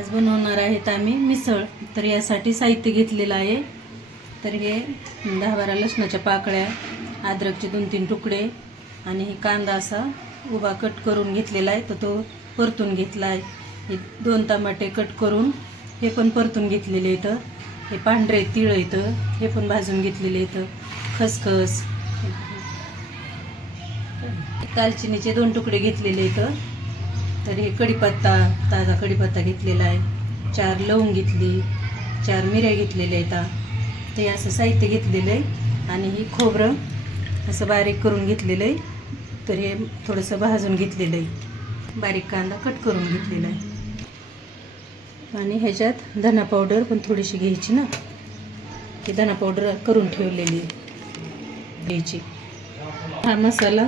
आज बनवणार आहेत आम्ही मिसळ. तर यासाठी साहित्य घेतलेलं आहे. तर हे 10-12 लसणाच्या पाकळ्या, अद्रकचे 2-3 तुकडे आणि हे कांदा असा उभा कट करून घेतलेला आहे. तर तो परतून घेतला आहे. हे 2 टमाटे कट करून हे पण परतून घेतलेले इथं. हे पांढरे तीळ इथं, हे पण भाजून घेतलेले इथं. खसखस, दालचिनीचे 2 तुकडे घेतलेले इथं. तर हे कढीपत्ता, ताजा कढीपत्ता घेतलेला आहे. 4 लवंग घेतली, 4 मिऱ्या घेतलेल्या आहेत. ते असं साहित्य घेतलेलं आहे. आणि ही खोबरं असं बारीक करून घेतलेलं आहे. तर हे थोडंसं भाजून घेतलेलं आहे. बारीक कांदा कट करून घेतलेला आहे. आणि ह्याच्यात धना पावडर पण थोडीशी घ्यायची ना, ही धना पावडर करून ठेवलेली घ्यायची. हा मसाला,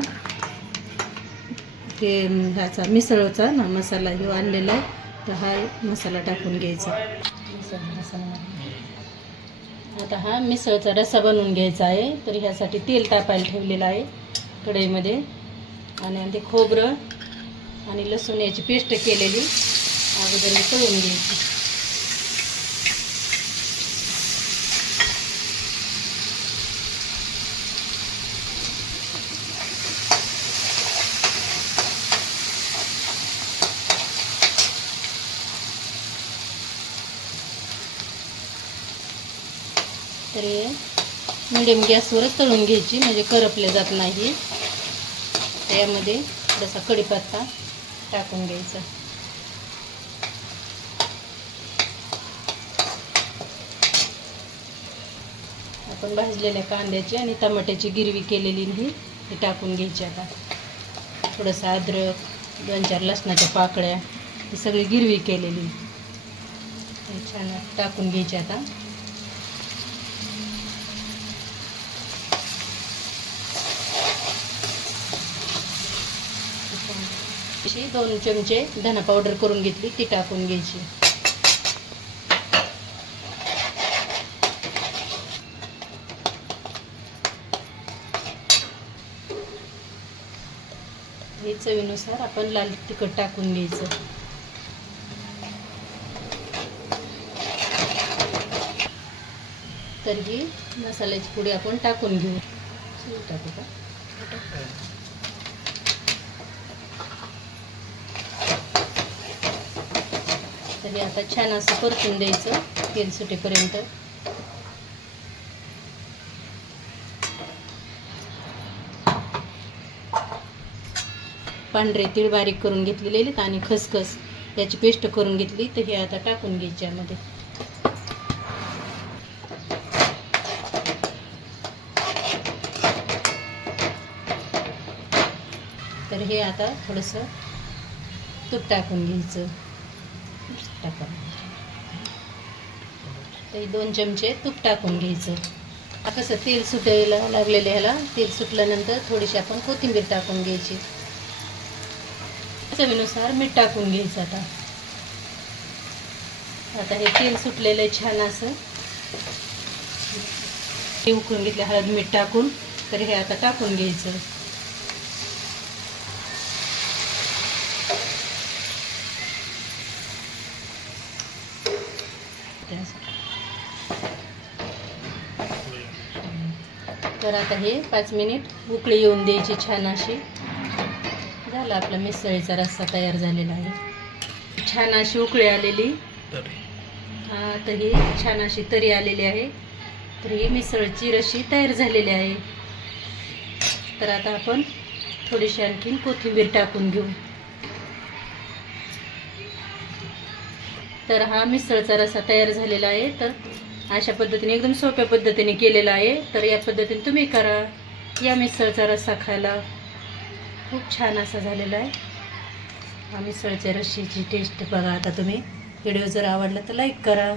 हे ह्याचा मिसळचा ना मसाला हे आणलेला आहे. तर हा मसाला टाकून घ्यायचा. आता हा मिसळचा रस्सा बनवून घ्यायचा आहे. तर ह्यासाठी तेल तापायला ठेवलेलं आहे कढईमध्ये. आणि ते खोबरं आणि लसूण याची पेस्ट केलेली अगोदर तळून घ्यायची. तर हे मिडियम गॅसवरच तळून घ्यायची, म्हणजे करपले जात नाही. त्यामध्ये थोडासा कढीपत्ता टाकून घ्यायचा. आपण भाजलेल्या कांद्याची आणि टमाट्याची गिरवी केलेली ही टाकून घ्यायची. आता थोडंसं अद्रक, 2-4 लसणाच्या पाकळ्या, ही सगळी गिरवी केलेली छान टाकून घ्यायची. आता अशी 2 चमचे धना पावडर करून घेतली, ती टाकून घ्यायची. हे चवीनुसार आपण लाल तिखट टाकून घ्यायचं. तर ही मसाल्याची पुडी आपण टाकून घेऊ. टाकू का? तरी आता छान असं परतून द्यायचं तेल सुटेपर्यंत. पांढरे तीळ बारीक करून घेतलेले आणि खसखस याची पेस्ट करून घेतली. तर हे आता टाकून घ्यायचे यामध्ये. तर हे आता थोडंसं तूप टाकून घ्यायचं. तर 2 चमचे तूप टाकून घ्यायचं. कसं तेल सुटायला लागलेलं, ह्याला तेल सुटल्यानंतर थोडीशी आपण कोथिंबीर टाकून घ्यायची. चवीनुसार मीठ टाकून घ्यायचं. आता हे तेल सुटलेलं छान असं ते उकळून घेतले, हळद मीठ टाकून. तर हे आता टाकून घ्यायचं. तर आता हे 5 मिनिट उकळी येऊन द्यायची छान अशी. झाला आपला मिसळीचा रस्सा तयार झालेला आहे. छान अशी उकळी आलेली. तर ही छान अशी तरी आलेली आहे. तर ही मिसळची रशी तयार झालेली आहे. तर आता आपण थोडीशी आणखीन कोथिंबीर टाकून घेऊ. तर हा मिसळचा रस्सा तयार झालेला आहे. तर अशा पद्धतीने एकदम सोप्या पद्धतीने केलेला आहे. तर या पद्धतीने तुम्ही करा. या मिसळचा रस्सा खायला खूप छान असा झालेला आहे. हा मिसळच्या रस्स्याची टेस्ट बघा आता तुम्ही. व्हिडिओ जर आवडला तर लाईक करा.